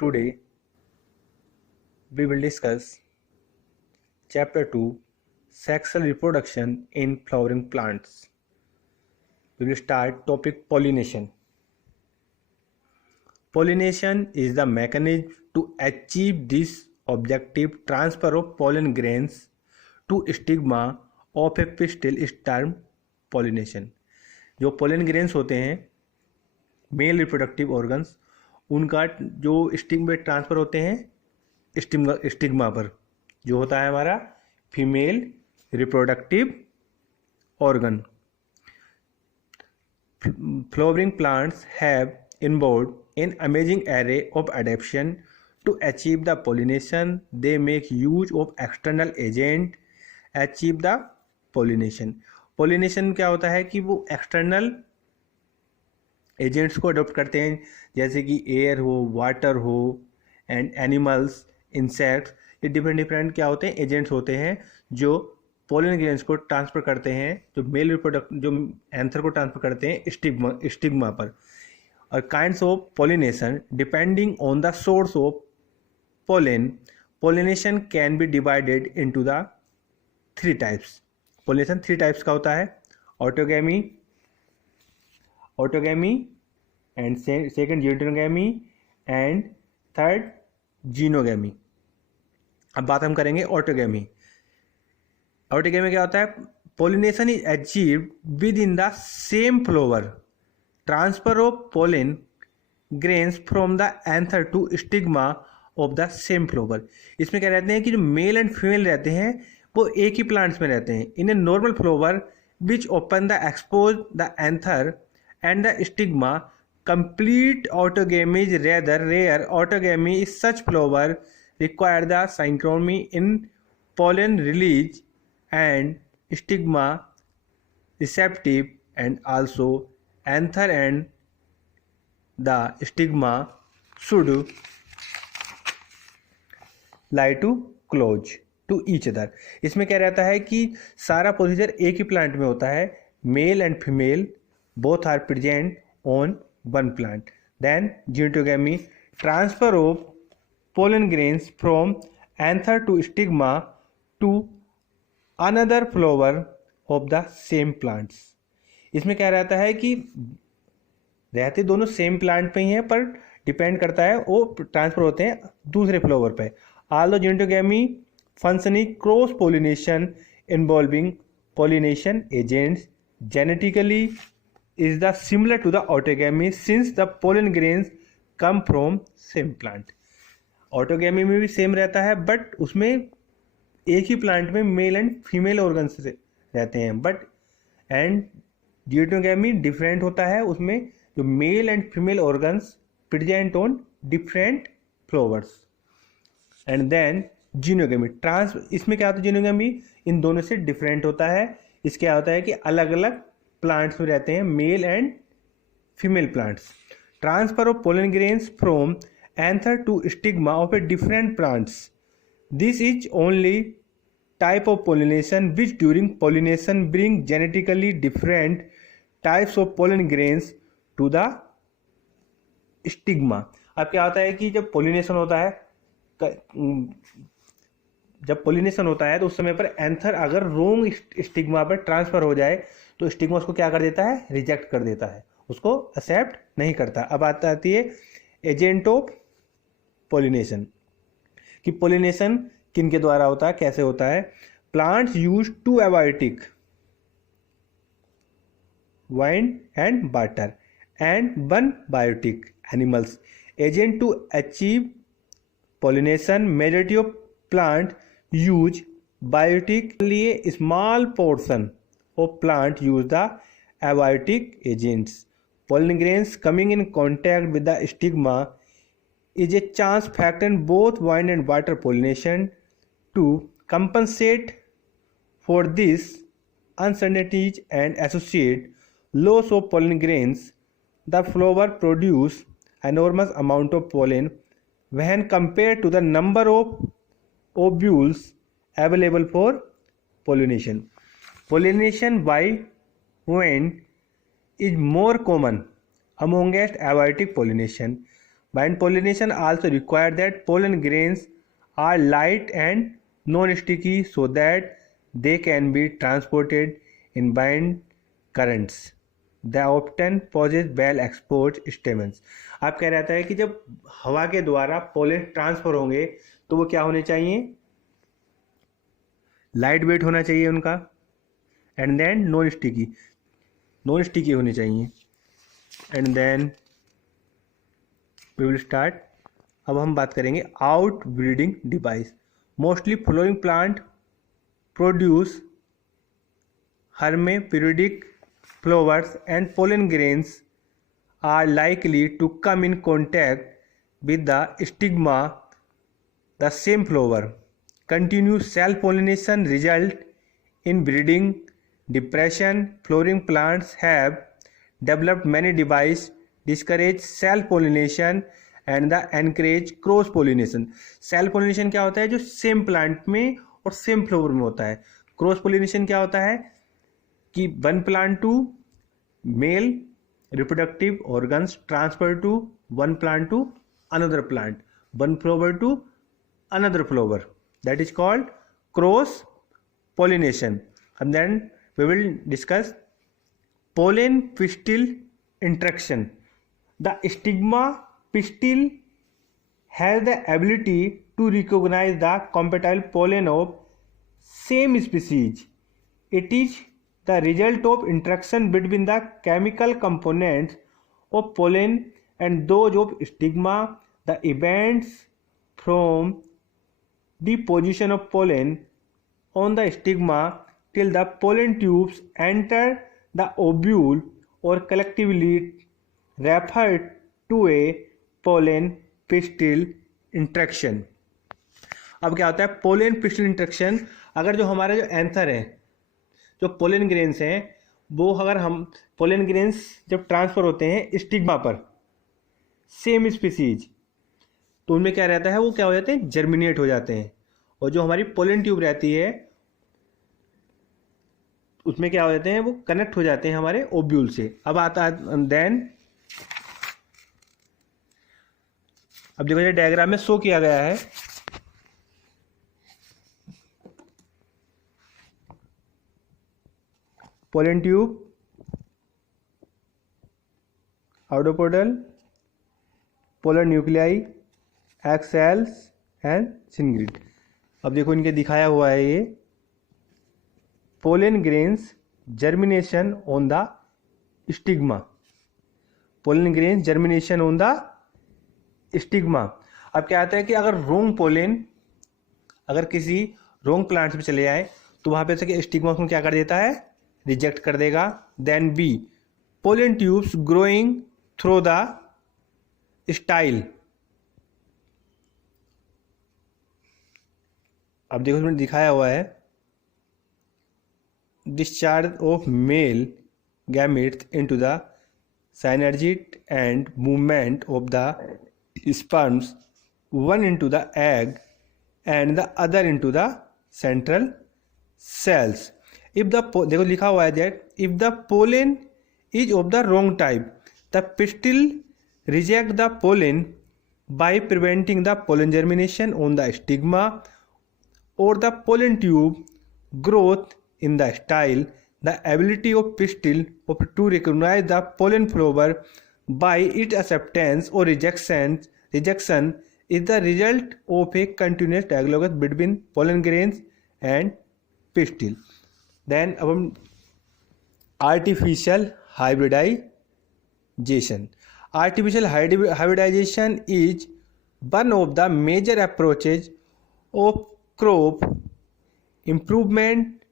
Today we will discuss Chapter 2 Sexual Reproduction in Flowering Plants. We will start topic pollination. Pollination is the mechanism to achieve this objective. Transfer of pollen grains to stigma of a pistil is termed pollination. जो pollen grains होते हैं mail reproductive organs, उनका जो stigma में transfer होते हैं stigma पर, जो होता है हमारा female reproductive organ. Flowering plants have involved in amazing array of adaptation to achieve the pollination. They make use of external agent achieve the pollination. pollination क्या होता है कि वो एक्सटर्नल एजेंट्स को अडॉप्ट करते हैं, जैसे कि एयर हो, वाटर हो एंड एनिमल्स, इंसेक्ट्स. ये डिफरेंट क्या होते हैं, एजेंट्स होते हैं जो पोलन ग्रेन्स को ट्रांसफर करते हैं, जो मेल रिप्रोडक्ट जो एंथर को ट्रांसफर करते हैं स्टिग्मा पर. और kinds of pollination depending on the source of pollination can be divided into the three types. pollination three types का होता है: autogamy and second geitonogamy and third genogamy. अब बात हम करेंगे autogamy. autogamy क्या होता है? pollination is achieved within the same flower. Transfer of pollen grains from the anther to stigma of the same flower. इसमें क्या रहते हैं कि जो मेल एंड फीमेल रहते हैं वो एक ही प्लांट्स में रहते हैं. In a normal flower which open the expose the anther and the stigma. Complete autogamy is rather rare. Autogamy is such flower require the synchrony in pollen release and stigma receptive and also anther and the stigma should lie to close to each other. इसमें क्या रहता है कि सारा procedure एक ही plant में होता है. Male and female both are present on one plant. Then geitonogamy, transfer of pollen grains from anther to stigma to another flower of the same plants. इसमें क्या रहता है कि रहते दोनों सेम प्लांट पे ही हैं, पर डिपेंड करता है वो ट्रांसफर होते हैं दूसरे फ्लावर पे. Although geitonogamy functioning cross pollination involving pollination agents genetically is the similar to the autogamy since the pollen grains come from same plant. Autogamy में भी सेम रहता है, बट उसमें एक ही प्लांट में मेल एंड फीमेल ऑर्गन्स रहते हैं. बट एंड जीनोटोगेमी डिफरेंट होता है, उसमें जो male and female organs present on different flowers. And then xenogamy इसमें क्या होता है, जीनोगेमी इन दोनों से डिफरेंट होता है. इसके क्या होता है कि अलग अलग प्लांट्स में रहते हैं male and female plants. Transfer of pollen grains from anther to stigma of a different plants. This is only type of pollination which during pollination bring genetically different types of pollen grains to the stigma. अब क्या होता है कि जब pollination होता है तो उस समय पर एंथर अगर रोंग स्टिग्मा पर ट्रांसफर हो जाए तो स्टिग्मा उसको क्या कर देता है, रिजेक्ट कर देता है, उसको एक्सेप्ट नहीं करता. अब आती है एजेंट ऑफ पोलिनेशन, कि पोलिनेशन किन के द्वारा होता है, कैसे होता है. Plants use two abiotic wind and water and one biotic animals agent to achieve pollination. Majority of plant use biotic. लिए small portion of plant use the abiotic agents. Pollen grains coming in contact with the stigma is a chance factor in both wine and water pollination. To compensate for this uncertainties and associate loss of pollen grains, the flower produce enormous amount of pollen when compared to the number of ovules available for pollination. Pollination by wind is more common amongst abiotic pollination, Bind pollination also require that pollen grains are light and non-sticky so that they can be transported in bind currents. That often poses well exposed stamens. आप कह रहा है कि जब हवा के द्वारा pollen transfer होंगे तो वो क्या होने चाहिए, लाइट वेट होना चाहिए उनका, एंड देन नॉन स्टिकी होने चाहिए. And then we will start. अब हम बात करेंगे out breeding device. Mostly flowering plant produce hermaphroditic flowers and pollen grains are likely to come in contact with the stigma the same flower. Continuous self-pollination result in breeding depression. Flowering plants have developed many devices discourage self-pollination and the encourage cross pollination. Self pollination क्या होता है, जो same plant में और same flower में होता है. Cross pollination क्या होता है कि one plant to male reproductive organs transfer to one plant to another plant, one flower to another flower, that is called cross pollination. And then we will discuss pollen pistil interaction. The stigma pistil has the ability to recognize the compatible pollen of same species. It is the result of interaction between the chemical components of pollen and those of stigma. The events from the position of pollen on the stigma till the pollen tubes enter the ovule or collectively referred to a pollen pistil interaction. अब क्या होता है pollen pistil interaction. अगर जो हमारा जो anther है, जो पोलन ग्रेन्स हैं, वो अगर हम पोलन ग्रेन्स जब ट्रांसफर होते हैं स्टिग्मा पर सेम स्पीसीज, तो उनमें क्या रहता है, वो क्या हो जाते हैं, जर्मिनेट हो जाते हैं. और जो हमारी पोलन ट्यूब रहती है उसमें क्या हो जाते हैं, वो कनेक्ट हो जाते हैं हमारे ओब्यूल से. अब आता है देन, अब देखो ये डायग्राम में शो किया गया है. Pollen tube, antipodal, polar nuclei, egg cells and synergid. अब देखो इनके दिखाया हुआ है ये pollen grains germination on the stigma, pollen grains germination on the stigma. अब क्या आता है कि अगर रोंग पोलन अगर किसी रोंग प्लांट्स पे चले जाए तो वहां पे से स्टिग्मा को क्या कर देता है, रिजेक्ट कर देगा. Then B pollen tubes growing through the style. अब देखो इसमें दिखाया हुआ है discharge of male gametes into the synergid and movement of the sperms, one into the egg and the other into the central cells. If the देखो लिखा हुआ है that if the pollen is of the wrong type, the pistil reject the pollen by preventing the pollen germination on the stigma or the pollen tube growth in the style. The ability of pistil to recognize the pollen flower by its acceptance or rejection is the result of a continuous dialogue between pollen grains and pistil. Then अब हम artificial hybridization. Artificial hybridization is one of the major approaches of crop improvement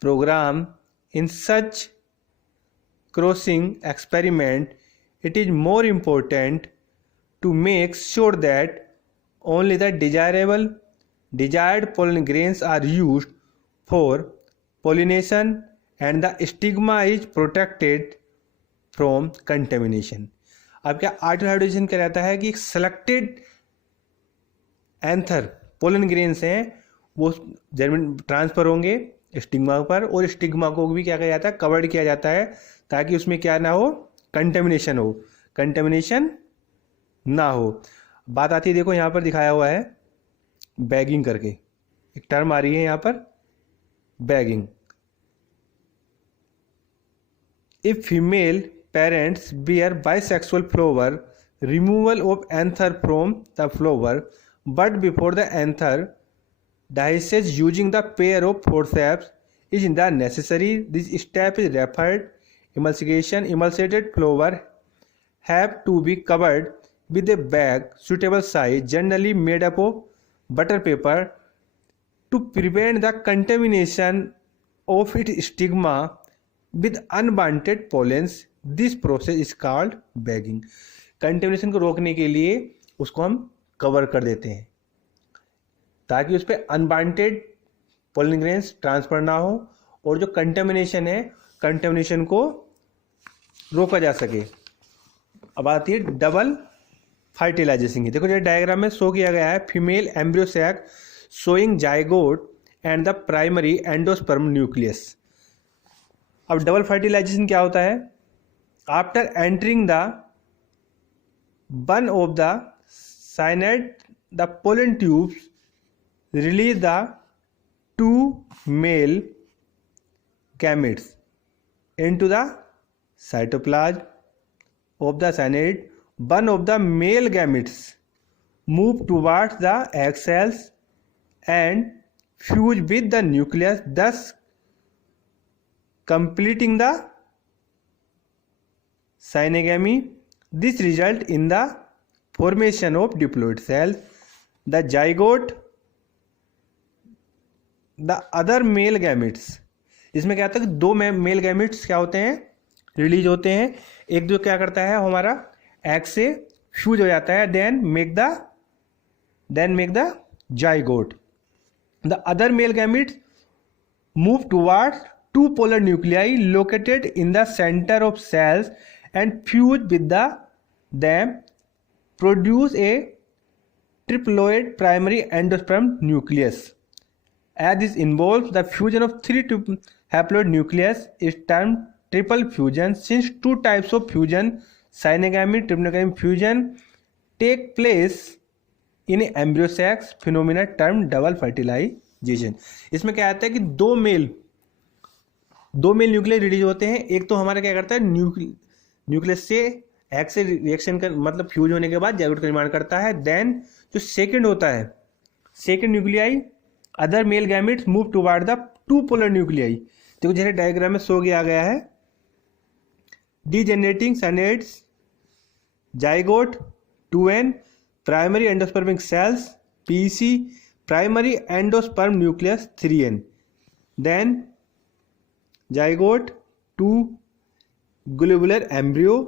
program. In such crossing experiment, it is more important to make sure that only the desired pollen grains are used for pollination and the stigma is protected from contamination. अब क्या artificial hybridisation क्या रहता है कि एक selected anther pollen grains हैं वो जर्मिन transfer होंगे स्टिग्मा पर, और स्टिग्मा को भी क्या किया जाता है, कवर्ड किया जाता है ताकि उसमें क्या ना हो, कंटेमिनेशन हो. कंटेमिनेशन ना हो। बात आती है, देखो यहाँ पर दिखाया हुआ है बैगिंग करके, एक टर्म आ रही है यहाँ पर bagging. If female parents bear bisexual flower, removal of anther from the flower, but before the anther dices using the pair of forceps is the necessary. This step is referred emulsification. Emulsified flower have to be covered with a bag suitable size, generally made up of butter paper, to prevent the contamination of its stigma with unwanted pollens. This process is called bagging. Contamination को रोकने के लिए उसको हम cover कर देते हैं ताकि उस पर अनवांटेड पोलन ग्रेन्स ट्रांसफर ना हो और जो कंटेमिनेशन है कंटेमिनेशन को रोका जा सके। अब आती है डबल फर्टिलाइजेशन की। देखो जो डायग्राम में शो किया गया है, female embryo sac showing zygote and the primary endosperm nucleus. अब डबल फर्टिलाइजेशन क्या होता है? After entering the one of the synergids the pollen tubes release the two male gametes into the cytoplasm of the cyanid. One of the male gametes move towards the egg cells and fuse with the nucleus, thus completing the cynogamy. This results in the formation of diploid cells. The zygote, the other male gametes, इसमें क्या होता है कि दो male gametes क्या होते हैं, release होते हैं। एक जो क्या करता है हमारा एग से फ्यूज हो जाता है, then make the zygote. The other male gametes move towards two polar nuclei located in the centre of cells and fuse with them produce a triploid primary endosperm nucleus. As this involves the fusion of three haploid nucleus is termed triple fusion. Since two types of fusion, synogamy, tripnogamy fusion, take place in embryo sacs, phenomena termed double fertilization. इसमें क्या आता है कि दो mail nucleus release होते हैं। एक तो हमारा क्या करता है न्यूक्लियस से एग से रिएक्शन कर मतलब फ्यूज होने के बाद जाइगोट का निर्माण करता है। देन जो सेकेंड होता है, second nuclei other male gametes move toward the two polar nuclei. देखो जैसे डायग्राम में शो किया गया है, degenerating synergids zygote 2n, primary endospermic cells PEC, primary endosperm nucleus 3n, then zygote 2 globular embryo.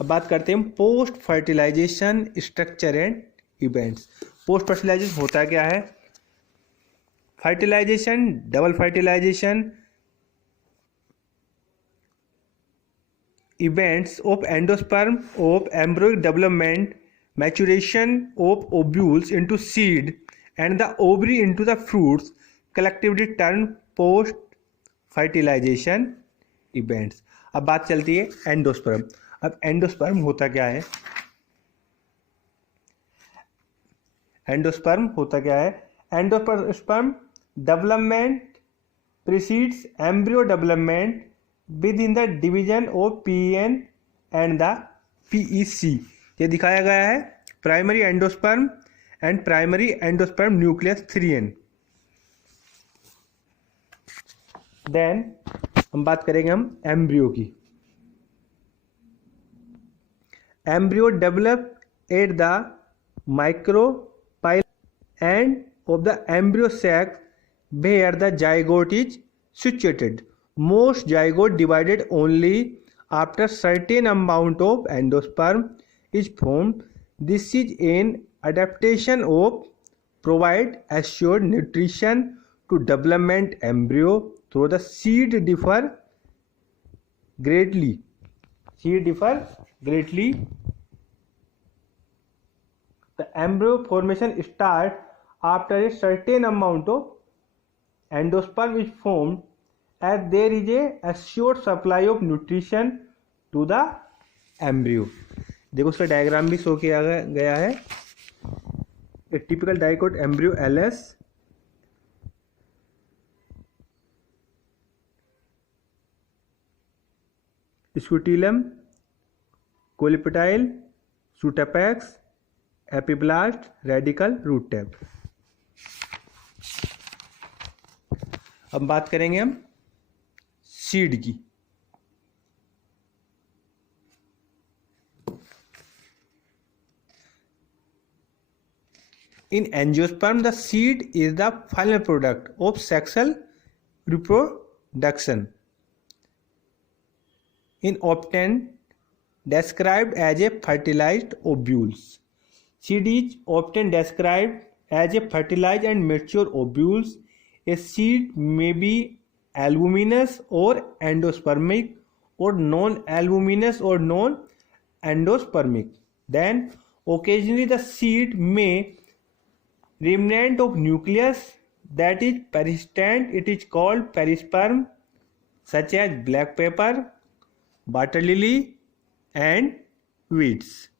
अब बात करते हैं post fertilization structure and events. Post fertilization होता क्या है? Fertilization, double fertilization, events of endosperm, of embryonic development, maturation of ovules into seed and the ovary into the fruits, collectively term post fertilisation events. अब बात चलती है endosperm. अब endosperm होता क्या है? एंडोस्पर्म होता क्या है? Endosperm development precedes embryo development within the division of PEN and the PEC। ये दिखाया गया है primary endosperm and primary endosperm nucleus 3n। Then हम बात करेंगे एम्ब्रियो की। Embryo develop at the micropyle end of the embryo sac where the zygote is situated. Most zygote divided only after certain amount of endosperm is formed. This is an adaptation of provide assured nutrition to development embryo through the seed differ greatly. The embryo formation starts after a certain amount of endosperm is formed, as there is a assured supply of nutrition to the embryo. देखो उसका diagram भी show किया गया है। A typical dicot embryo LS, scutellum, coleoptile, shoot apex, epiblast, radicle, root cap. अब बात करेंगे हम सीड की। In angiosperm, the seed is the final product of sexual reproduction. In often described as a fertilized ovules. Seed is often described as a fertilized and mature ovules. A seed may be albuminous or endospermic, or non-albuminous or non-endospermic. Then occasionally the seed may remnant of nucleus that is persistent. It is called perisperm, such as black pepper, water lily, and weeds.